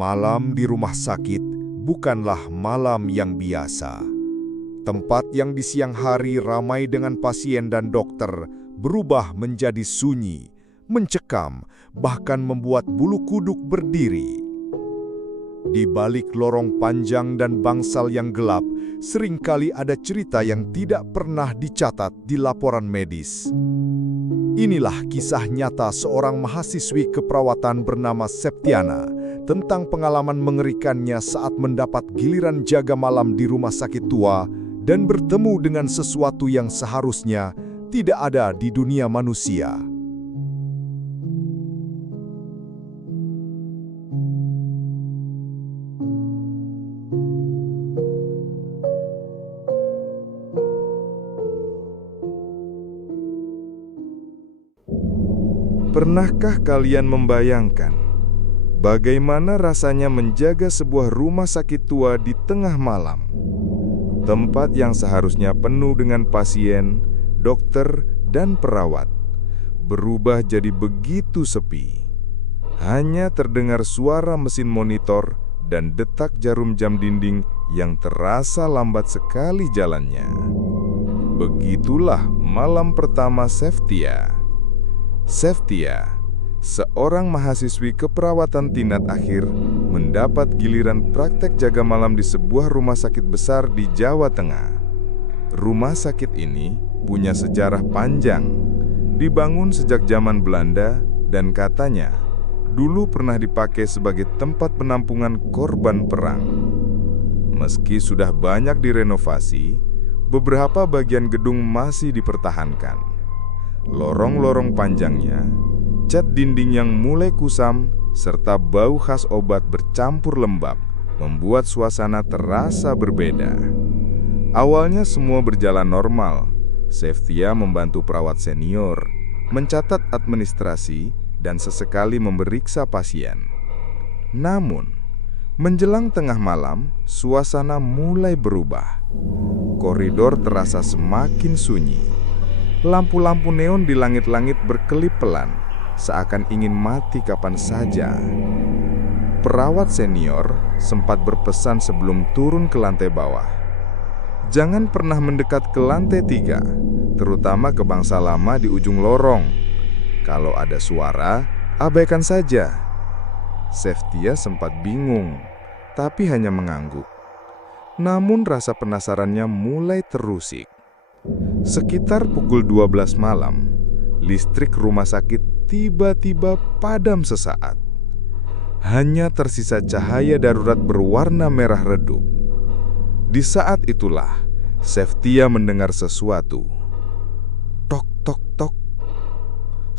Malam di rumah sakit bukanlah malam yang biasa. Tempat yang di siang hari ramai dengan pasien dan dokter berubah menjadi sunyi, mencekam, bahkan membuat bulu kuduk berdiri. Di balik lorong panjang dan bangsal yang gelap, seringkali ada cerita yang tidak pernah dicatat di laporan medis. Inilah kisah nyata seorang mahasiswi keperawatan bernama Septiana tentang pengalaman mengerikannya saat mendapat giliran jaga malam di rumah sakit tua dan bertemu dengan sesuatu yang seharusnya tidak ada di dunia manusia. Pernahkah kalian membayangkan bagaimana rasanya menjaga sebuah rumah sakit tua di tengah malam? Tempat yang seharusnya penuh dengan pasien, dokter, dan perawat berubah jadi begitu sepi. Hanya terdengar suara mesin monitor dan detak jarum jam dinding yang terasa lambat sekali jalannya. Begitulah malam pertama Septia. Septia, seorang mahasiswi keperawatan tingkat akhir, mendapat giliran praktek jaga malam di sebuah rumah sakit besar di Jawa Tengah. Rumah sakit ini punya sejarah panjang, dibangun sejak zaman Belanda dan katanya dulu pernah dipakai sebagai tempat penampungan korban perang. Meski sudah banyak direnovasi, beberapa bagian gedung masih dipertahankan. Lorong-lorong panjangnya, cat dinding yang mulai kusam, serta bau khas obat bercampur lembab membuat suasana terasa berbeda. Awalnya semua berjalan normal. Septia membantu perawat senior, mencatat administrasi, dan sesekali memeriksa pasien. Namun, menjelang tengah malam, suasana mulai berubah. Koridor terasa semakin sunyi. Lampu-lampu neon di langit-langit berkelip pelan, seakan ingin mati kapan saja. Perawat senior sempat berpesan sebelum turun ke lantai bawah. Jangan pernah mendekat ke lantai 3, terutama ke bangsa lama di ujung lorong. Kalau ada suara, abaikan saja. Septia sempat bingung, tapi hanya mengangguk. Namun rasa penasarannya mulai terusik. Sekitar pukul 12 malam, listrik rumah sakit tiba-tiba padam sesaat. Hanya tersisa cahaya darurat berwarna merah redup. Di saat itulah, Septia mendengar sesuatu. Tok, tok, tok.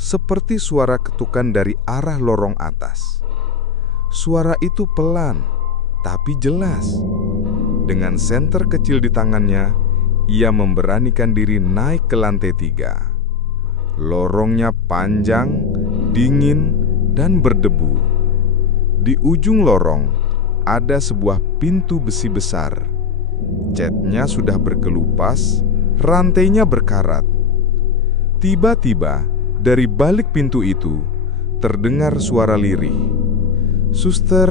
Seperti suara ketukan dari arah lorong atas. Suara itu pelan, tapi jelas. Dengan senter kecil di tangannya, ia memberanikan diri naik ke lantai 3. Lorongnya panjang, dingin, dan berdebu. Di ujung lorong ada sebuah pintu besi besar. Catnya sudah berkelupas, rantainya berkarat. Tiba-tiba dari balik pintu itu terdengar suara lirih. "Suster,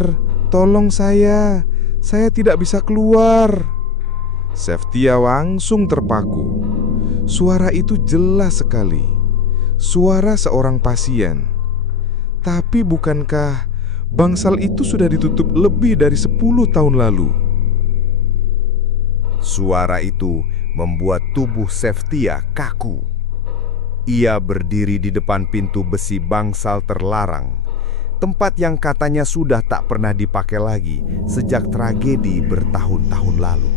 tolong saya tidak bisa keluar." Septia langsung terpaku. Suara itu jelas sekali. Suara seorang pasien. Tapi bukankah bangsal itu sudah ditutup lebih dari 10 tahun lalu? Suara itu membuat tubuh Septia kaku. Ia berdiri di depan pintu besi bangsal terlarang, tempat yang katanya sudah tak pernah dipakai lagi sejak tragedi bertahun-tahun lalu.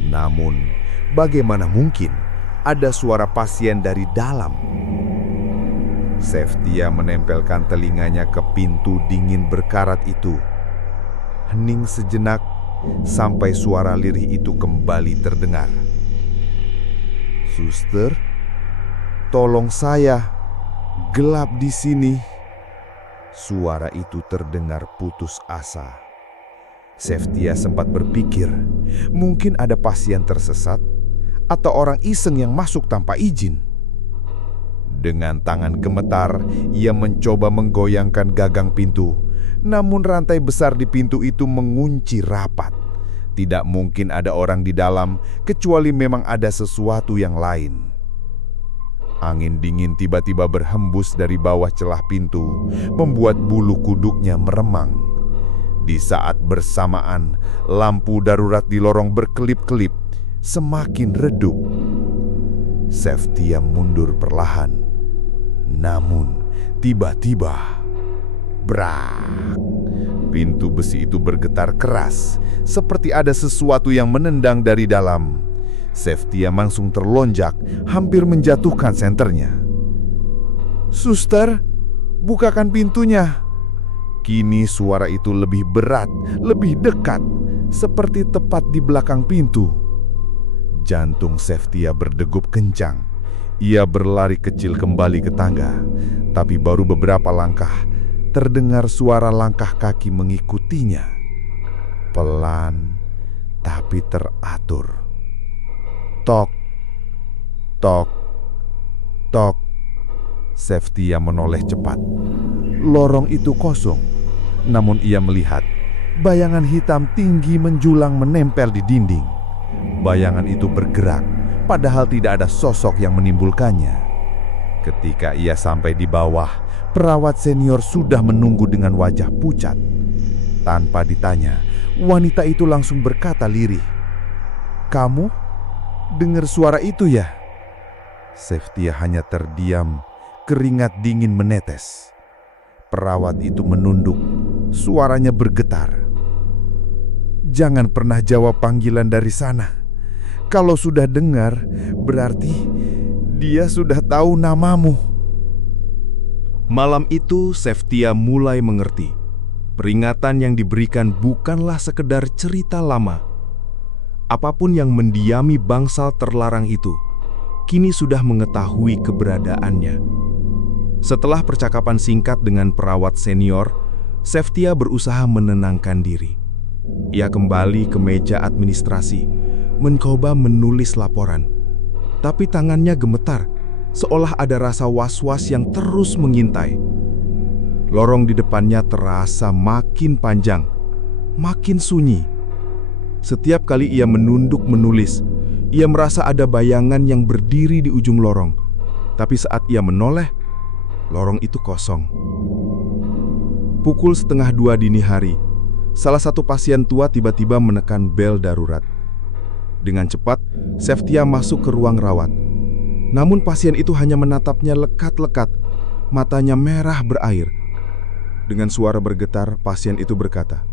Namun, bagaimana mungkin ada suara pasien dari dalam? Septia menempelkan telinganya ke pintu dingin berkarat itu. Hening sejenak sampai suara lirih itu kembali terdengar. "Suster, tolong saya, gelap di sini." Suara itu terdengar putus asa. Septia sempat berpikir, mungkin ada pasien tersesat atau orang iseng yang masuk tanpa izin. Dengan tangan gemetar, ia mencoba menggoyangkan gagang pintu, namun rantai besar di pintu itu mengunci rapat. Tidak mungkin ada orang di dalam, kecuali memang ada sesuatu yang lain. Angin dingin tiba-tiba berhembus dari bawah celah pintu, membuat bulu kuduknya meremang. Di saat bersamaan, lampu darurat di lorong berkelip-kelip, semakin redup. Seftia mundur perlahan. Namun, tiba-tiba, brak! Pintu besi itu bergetar keras, seperti ada sesuatu yang menendang dari dalam. Seftia langsung terlonjak, hampir menjatuhkan senternya. "Suster, bukakan pintunya!" Kini suara itu lebih berat, lebih dekat, seperti tepat di belakang pintu. Jantung Seftia berdegup kencang. Ia berlari kecil kembali ke tangga, tapi baru beberapa langkah, terdengar suara langkah kaki mengikutinya. Pelan, tapi teratur. Tok, tok, tok. Seftia menoleh cepat. Lorong itu kosong, namun ia melihat bayangan hitam tinggi menjulang menempel di dinding. Bayangan itu bergerak, padahal tidak ada sosok yang menimbulkannya. Ketika ia sampai di bawah, perawat senior sudah menunggu dengan wajah pucat. Tanpa ditanya, wanita itu langsung berkata lirih, "Kamu dengar suara itu ya?" Seftia hanya terdiam, keringat dingin menetes. Perawat itu menunduk, suaranya bergetar. "Jangan pernah jawab panggilan dari sana. Kalau sudah dengar, berarti dia sudah tahu namamu." Malam itu Seftia mulai mengerti. Peringatan yang diberikan bukanlah sekedar cerita lama. Apapun yang mendiami bangsal terlarang itu, kini sudah mengetahui keberadaannya. Setelah percakapan singkat dengan perawat senior, Seftia berusaha menenangkan diri. Ia kembali ke meja administrasi, mencoba menulis laporan. Tapi tangannya gemetar, seolah ada rasa was-was yang terus mengintai. Lorong di depannya terasa makin panjang, makin sunyi. Setiap kali ia menunduk menulis, ia merasa ada bayangan yang berdiri di ujung lorong. Tapi saat ia menoleh, lorong itu kosong. Pukul 1:30 dini hari, salah satu pasien tua tiba-tiba menekan bel darurat. Dengan cepat, Seftia masuk ke ruang rawat. Namun pasien itu hanya menatapnya lekat-lekat, matanya merah berair. Dengan suara bergetar, pasien itu berkata,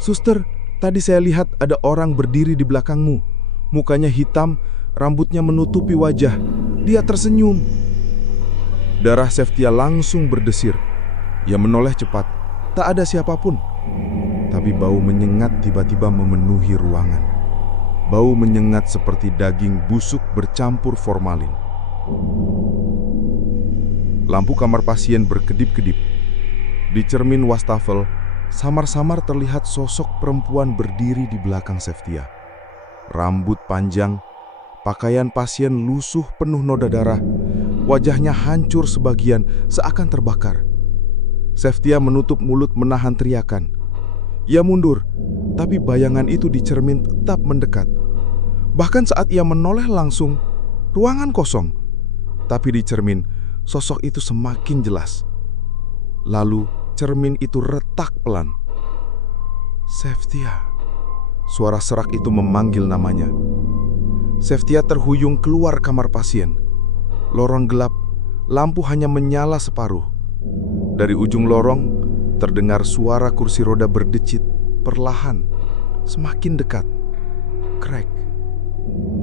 "Suster, tadi saya lihat ada orang berdiri di belakangmu. Mukanya hitam, rambutnya menutupi wajah. Dia tersenyum." Darah Seftia langsung berdesir. Ia menoleh cepat. Tak ada siapapun. Tapi bau menyengat tiba-tiba memenuhi ruangan. Bau menyengat seperti daging busuk bercampur formalin. Lampu kamar pasien berkedip-kedip. Di cermin wastafel, samar-samar terlihat sosok perempuan berdiri di belakang Seftia. Rambut panjang, pakaian pasien lusuh penuh noda darah, wajahnya hancur sebagian seakan terbakar. Seftia menutup mulut menahan teriakan. Ia mundur, tapi bayangan itu di cermin tetap mendekat. Bahkan saat ia menoleh langsung, ruangan kosong. Tapi di cermin, sosok itu semakin jelas. Lalu cermin itu retak pelan. "Seftia." Suara serak itu memanggil namanya. Seftia terhuyung keluar kamar pasien. Lorong gelap, lampu hanya menyala separuh. Dari ujung lorong, terdengar suara kursi roda berdecit, perlahan, semakin dekat. Krek,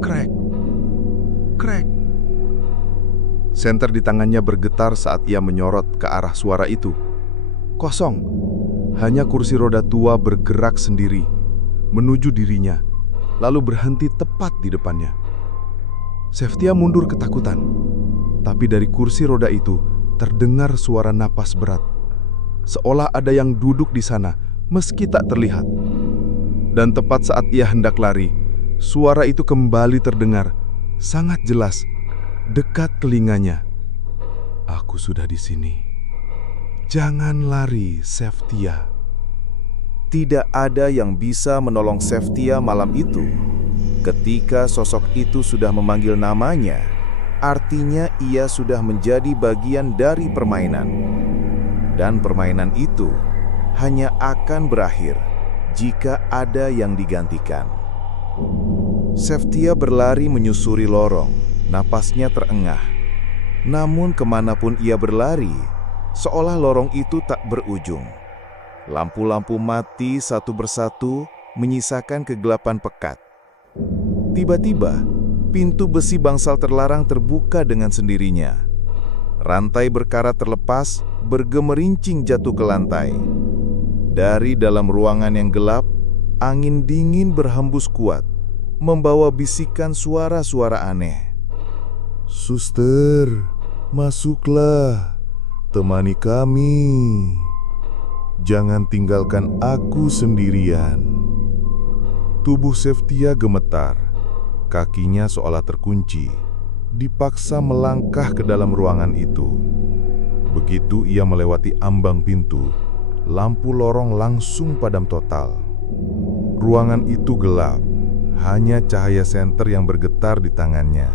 krek, krek. Senter di tangannya bergetar saat ia menyorot ke arah suara itu. Kosong, hanya kursi roda tua bergerak sendiri, menuju dirinya, lalu berhenti tepat di depannya. Seftia mundur ketakutan, tapi dari kursi roda itu terdengar suara napas berat, seolah ada yang duduk di sana meski tak terlihat. Dan tepat saat ia hendak lari, suara itu kembali terdengar, sangat jelas, dekat telinganya. "Aku sudah di sini." Jangan lari, Seftia. Tidak ada yang bisa menolong Seftia malam itu. Ketika sosok itu sudah memanggil namanya, artinya ia sudah menjadi bagian dari permainan. Dan permainan itu hanya akan berakhir jika ada yang digantikan. Seftia berlari menyusuri lorong, napasnya terengah. Namun kemanapun ia berlari, seolah lorong itu tak berujung. Lampu-lampu mati satu persatu menyisakan kegelapan pekat. Tiba-tiba, pintu besi bangsal terlarang terbuka dengan sendirinya. Rantai berkarat terlepas, bergemerincing jatuh ke lantai. Dari dalam ruangan yang gelap, angin dingin berhembus kuat, membawa bisikan suara-suara aneh. Suster, masuklah. Temani kami. Jangan tinggalkan aku sendirian. Tubuh Seftia gemetar. Kakinya seolah terkunci. Dipaksa melangkah ke dalam ruangan itu. Begitu ia melewati ambang pintu, lampu lorong langsung padam total. Ruangan itu gelap. Hanya cahaya senter yang bergetar di tangannya.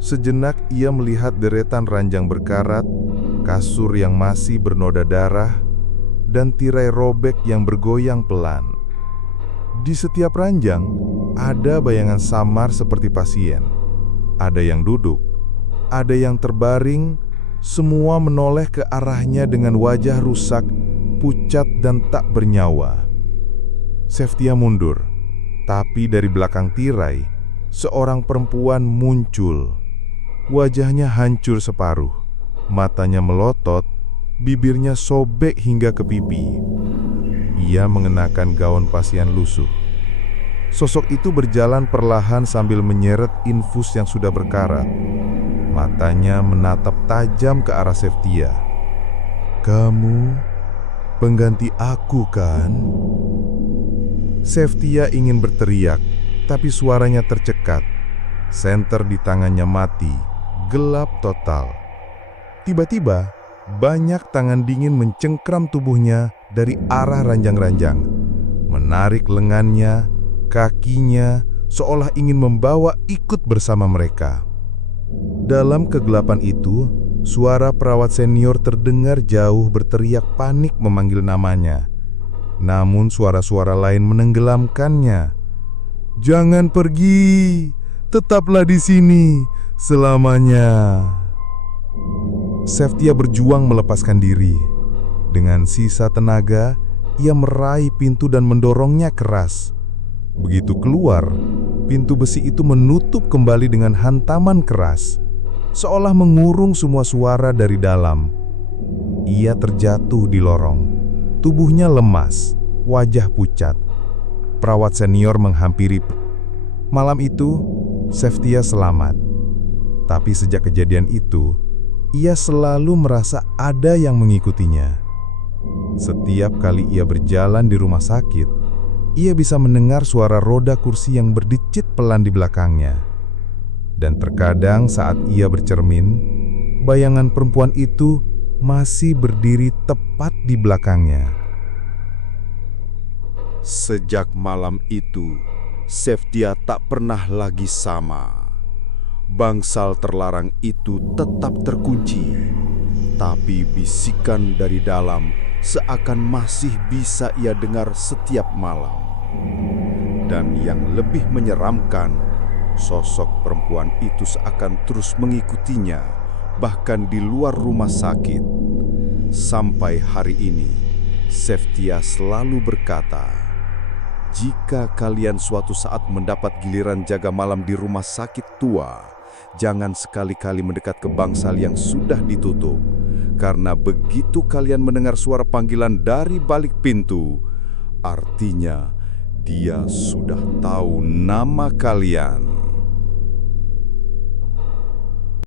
Sejenak ia melihat deretan ranjang berkarat, kasur yang masih bernoda darah, dan tirai robek yang bergoyang pelan. Di setiap ranjang ada bayangan samar seperti pasien. Ada yang duduk, ada yang terbaring, semua menoleh ke arahnya dengan wajah rusak, pucat dan tak bernyawa. Seftia mundur, tapi dari belakang tirai, seorang perempuan muncul. Wajahnya hancur separuh, matanya melotot, bibirnya sobek hingga ke pipi. Ia mengenakan gaun pasien lusuh. Sosok itu berjalan perlahan sambil menyeret infus yang sudah berkarat. Matanya menatap tajam ke arah Seftia. "Kamu pengganti aku, kan?" Seftia ingin berteriak, tapi suaranya tercekat. Senter di tangannya mati, gelap total. Tiba-tiba, banyak tangan dingin mencengkram tubuhnya dari arah ranjang-ranjang, menarik lengannya, kakinya, seolah ingin membawa ikut bersama mereka. Dalam kegelapan itu, suara perawat senior terdengar jauh berteriak panik memanggil namanya. Namun suara-suara lain menenggelamkannya. "Jangan pergi, tetaplah di sini selamanya." Seftia berjuang melepaskan diri. Dengan sisa tenaga, ia meraih pintu dan mendorongnya keras. Begitu keluar, pintu besi itu menutup kembali dengan hantaman keras, seolah mengurung semua suara dari dalam. Ia terjatuh di lorong, tubuhnya lemas, wajah pucat. Perawat senior menghampiri. Malam itu, Seftia selamat. Tapi sejak kejadian itu, ia selalu merasa ada yang mengikutinya. Setiap kali ia berjalan di rumah sakit, ia bisa mendengar suara roda kursi yang berdecit pelan di belakangnya. Dan terkadang saat ia bercermin, bayangan perempuan itu masih berdiri tepat di belakangnya. Sejak malam itu, Seftia tak pernah lagi sama. Bangsal terlarang itu tetap terkunci, tapi bisikan dari dalam seakan masih bisa ia dengar setiap malam. Dan yang lebih menyeramkan, sosok perempuan itu seakan terus mengikutinya, bahkan di luar rumah sakit. Sampai hari ini, Seftia selalu berkata, "Jika kalian suatu saat mendapat giliran jaga malam di rumah sakit tua, jangan sekali-kali mendekat ke bangsal yang sudah ditutup. Karena begitu kalian mendengar suara panggilan dari balik pintu, artinya dia sudah tahu nama kalian."